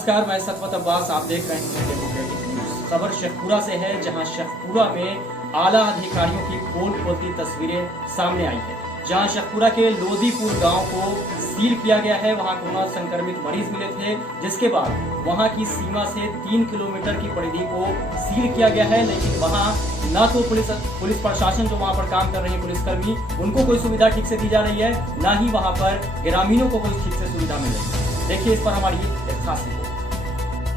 नमस्कार, मैं सतवत अब्बास। आप देख रहे हैं डेमोक्रेटिक न्यूज। खबर शेखपुरा से है, जहां शेखपुरा में आला अधिकारियों की पोल खोलती तस्वीरें सामने आई है। जहां शेखपुरा के लोदीपुर गांव को सील किया गया है, वहां कोरोना संक्रमित मरीज मिले थे, जिसके बाद वहां की सीमा से 3 किलोमीटर की परिधि को सील किया गया है। लेकिन वहां न तो पुलिस प्रशासन जो वहां पर काम कर रहे हैं पुलिसकर्मी, उनको कोई सुविधा ठीक से दी जा रही है, न ही वहां पर ग्रामीणों को कोई ठीक से सुविधा मिल रही है। देखिए इस पर हमारी एक खास रिपोर्ट।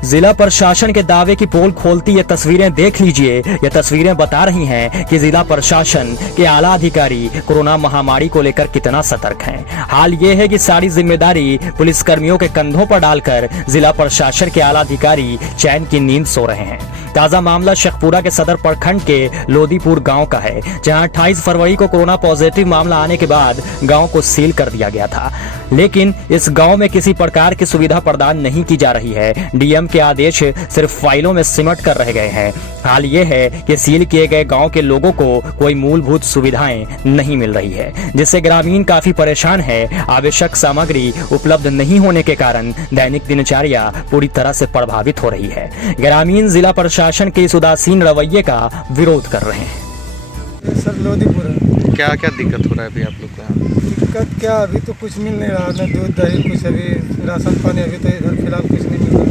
जिला प्रशासन के दावे की पोल खोलती ये तस्वीरें देख लीजिए। ये तस्वीरें बता रही हैं कि जिला प्रशासन के आला अधिकारी कोरोना महामारी को लेकर कितना सतर्क हैं। हाल ये है कि सारी जिम्मेदारी पुलिसकर्मियों के कंधों पर डालकर जिला प्रशासन के आला अधिकारी चैन की नींद सो रहे हैं। ताजा मामला शेखपुरा के सदर प्रखंड के लोदीपुर गांव का है, जहां 28 फरवरी को कोरोना पॉजिटिव मामला आने के बाद गांव को सील कर दिया गया था। लेकिन इस गांव में किसी प्रकार की सुविधा प्रदान नहीं की जा रही है। डीएम के आदेश सिर्फ फाइलों में सिमट कर रह गए हैं। हाल ये है कि सील किए गए गांव के लोगों को कोई मूलभूत सुविधाएं नहीं मिल रही है, जिससे ग्रामीण काफी परेशान है। आवश्यक सामग्री उपलब्ध नहीं होने के कारण दैनिक दिनचर्या पूरी तरह से प्रभावित हो रही है। ग्रामीण जिला प्रशासन के इस उदासीन रवैये का विरोध कर रहे हैं। सर लोदीपुर क्या क्या दिक्कत हो रहा है अभी आप लोग को यहाँ? दिक्कत क्या, अभी तो कुछ मिल नहीं रहा, न दूध दही कुछ, अभी राशन पानी अभी तो इधर फिलहाल कुछ नहीं मिल रहा।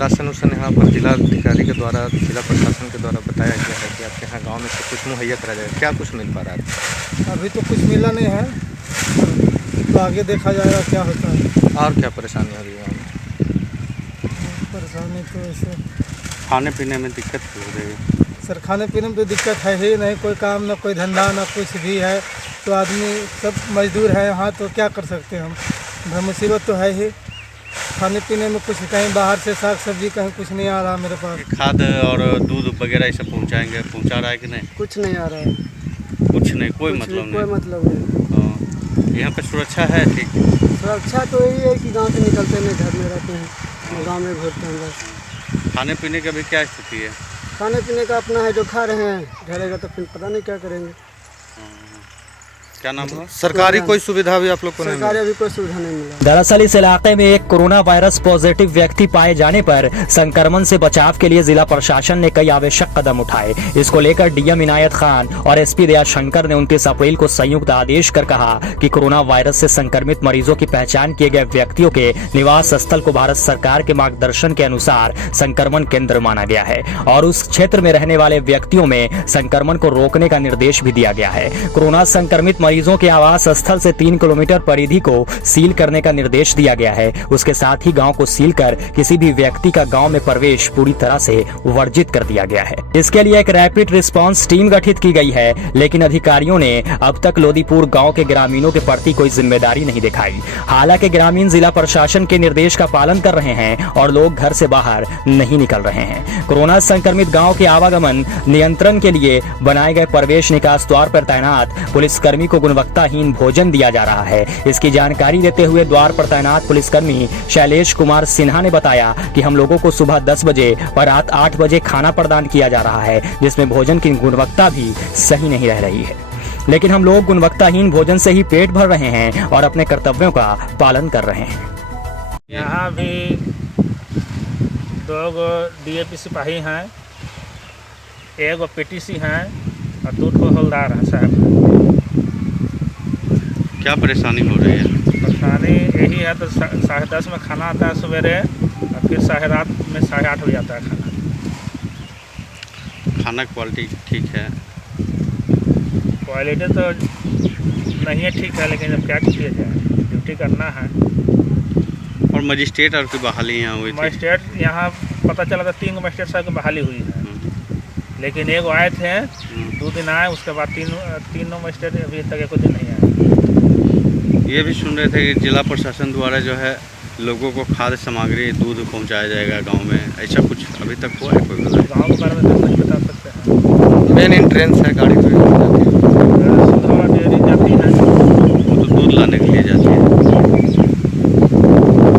राशन उसन यहाँ पर जिला अधिकारी के द्वारा, जिला प्रशासन के द्वारा बताया गया है कि आपके यहाँ गांव में सब कुछ मुहैया करा जाएगा। क्या कुछ मिल पा रहा है? अभी तो कुछ मिला नहीं है, तो आगे देखा जाएगा क्या होता है। और क्या परेशानी हो रही है गाँव में? परेशानी तो ऐसे खाने पीने में दिक्कत हो रही है? सर खाने पीने में तो दिक्कत है ही नहीं, कोई काम ना कोई धंधा ना कुछ भी है, तो आदमी सब मजदूर है यहाँ, तो क्या कर सकते हैं हम। मुसीबत तो है ही। खाने पीने में कुछ कहीं बाहर से साग सब्जी कहीं कुछ नहीं आ रहा मेरे पास। खाद और दूध वगैरह ये सब पहुँचा रहा है कि नहीं? कुछ नहीं आ रहा है। कुछ नहीं, कोई मतलब नहीं। कोई मतलब नहीं। यहाँ पर सुरक्षा है? ठीक, सुरक्षा तो यही है कि गांव से निकलते नहीं, घर में रहते हैं, गांव में घूमते हैं बस। खाने पीने का भी क्या स्थिति है? खाने पीने का अपना है, जो खा रहे हैं, ठहरेगा तो फिर पता नहीं क्या करेंगे। क्या नाम है? सरकारी कोई सुविधा भी आप लोग को नहीं? सरकारी अभी कोई सुविधा नहीं मिला। दरअसल इस इलाके में एक कोरोना वायरस पॉजिटिव व्यक्ति पाए जाने पर संक्रमण से बचाव के लिए जिला प्रशासन ने कई आवश्यक कदम उठाए। इसको लेकर डीएम इनायत खान और एसपी दयाशंकर ने 29 अप्रैल को संयुक्त आदेश कर कहा कि कोरोना वायरस से संक्रमित मरीजों की पहचान किए गए व्यक्तियों के निवास स्थल को भारत सरकार के मार्गदर्शन के अनुसार संक्रमण केंद्र माना गया है और उस क्षेत्र में रहने वाले व्यक्तियों में संक्रमण को रोकने का निर्देश भी दिया गया है। कोरोना संक्रमित मरीजों के आवास स्थल से 3 किलोमीटर परिधि को सील करने का निर्देश दिया गया है। उसके साथ ही गांव को सील कर किसी भी व्यक्ति का गांव में प्रवेश पूरी तरह से वर्जित कर दिया गया है। इसके लिए एक रैपिड रिस्पांस टीम गठित की गई है, लेकिन अधिकारियों ने अब तक लोदीपुर गांव के ग्रामीणों के प्रति कोई जिम्मेदारी नहीं दिखाई। हालांकि ग्रामीण जिला प्रशासन के निर्देश का पालन कर रहे हैं और लोग घर से बाहर नहीं निकल रहे हैं। कोरोना संक्रमित गाँव के आवागमन नियंत्रण के लिए बनाए गए प्रवेश निकास द्वार पर तैनात पुलिसकर्मी को गुणवत्ताहीन भोजन दिया जा रहा है। इसकी जानकारी देते हुए द्वार पर तैनात पुलिसकर्मी शैलेश कुमार सिन्हा ने बताया कि हम लोगों को सुबह 10 बजे और रात 8 बजे खाना प्रदान किया जा रहा है, जिसमें भोजन की गुणवत्ता भी सही नहीं रह रही है। लेकिन हम लोग गुणवत्ताहीन भोजन से ही पेट भर रहे हैं और अपने कर्तव्यों का पालन कर रहे हैं। यहाँ भी 2 डीएपी सिपाही हैं, 1 पीटीसी हैं और 2 हवलदार हैं साहब। क्या परेशानी हो रही है? परेशानी यही है, तो 10:30 में खाना आता है सवेरे और फिर रात में 8:30 बजे आता है खाना। खाना क्वालिटी ठीक है? क्वालिटी तो नहीं है ठीक है, लेकिन अब क्या किया जाए, ड्यूटी करना है। और मजिस्ट्रेट और की बहाली यहाँ हुई थी? मजिस्ट्रेट यहाँ पता चला था 3 मजिस्ट्रेट साहब की बहाली हुई है, लेकिन 1 आए थे, 2 दिन आए, उसके बाद 3 मजिस्ट्रेट अभी तक एक दिन नहीं आए। ये भी सुन रहे थे कि जिला प्रशासन द्वारा जो है लोगों को खाद्य सामग्री दूध पहुंचाया जाएगा गांव में, ऐसा कुछ अभी तक हुआ है? कोई गांव के बारे में तो नहीं बता सकते हैं। मेन एंट्रेंस है, गाड़ी तो डेयरी जाती है, वो तो दूध लाने के लिए जाती है।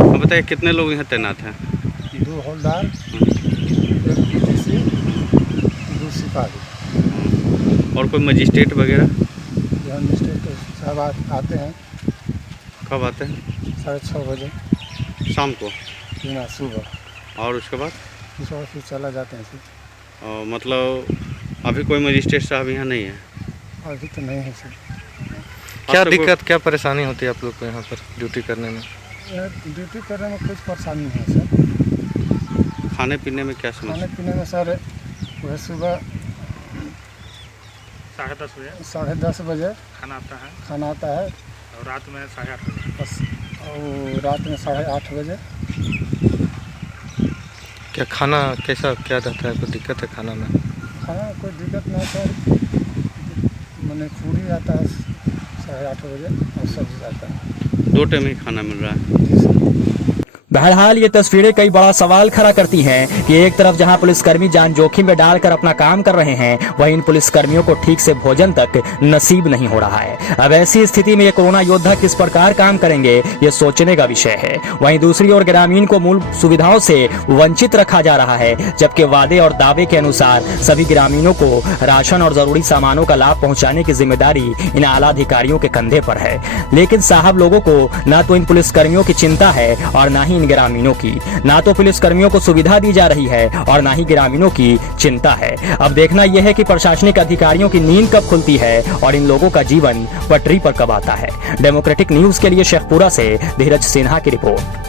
अब बताइए कितने लोग यहाँ तैनात हैं? 2 हवलदार, 1 पीटीसी, 2 सिपाही। और कोई मजिस्ट्रेट वगैरह? मजिस्ट्रेट साहब आते हैं। कब आते हैं? 6:30 बजे शाम को? सुबह। और उसके बाद फिर चला जाते हैं सर। और मतलब अभी कोई मजिस्ट्रेट साहब यहाँ नहीं है? अभी तो नहीं है सर। क्या तो दिक्कत क्या परेशानी होती है आप लोग को यहाँ पर ड्यूटी करने में? ड्यूटी करने में कुछ परेशानी नहीं है सर। खाने पीने में क्या खाने समस्या? पीने में सर वह सुबह 10:30 बजे 10:30 बजे खाना आता है खाना आता है और रात में 8:30 बजे। बस, और रात में 8:30 बजे। क्या खाना कैसा क्या रहता है? कोई दिक्कत है खाना में? खाना कोई दिक्कत नहीं सर, मैंने पूरी आता है 8:30 बजे और सब्जी आता है। 2 टाइम ही खाना मिल रहा है? जी सर। बहरहाल ये तस्वीरें कई बड़ा सवाल खड़ा करती हैं कि एक तरफ जहां पुलिसकर्मी जान जोखिम में डालकर अपना काम कर रहे हैं, वहीं इन पुलिसकर्मियों को ठीक से भोजन तक नसीब नहीं हो रहा है। अब ऐसी स्थिति में ये कोरोना योद्धा किस प्रकार काम करेंगे, ये सोचने का विषय है। वहीं दूसरी ओर ग्रामीण को मूल सुविधाओं से वंचित रखा जा रहा है, जबकि वादे और दावे के अनुसार सभी ग्रामीणों को राशन और जरूरी सामानों का लाभ पहुंचाने की जिम्मेदारी इन आला अधिकारियों के कंधे पर है। लेकिन साहब, लोगों को ना तो इन पुलिसकर्मियों की चिंता है और ना ही ग्रामीणों की। ना तो पुलिसकर्मियों को सुविधा दी जा रही है और ना ही ग्रामीणों की चिंता है। अब देखना यह है कि प्रशासनिक अधिकारियों की नींद कब खुलती है और इन लोगों का जीवन पटरी पर कब आता है। डेमोक्रेटिक न्यूज के लिए शेखपुरा से धीरज सिन्हा की रिपोर्ट।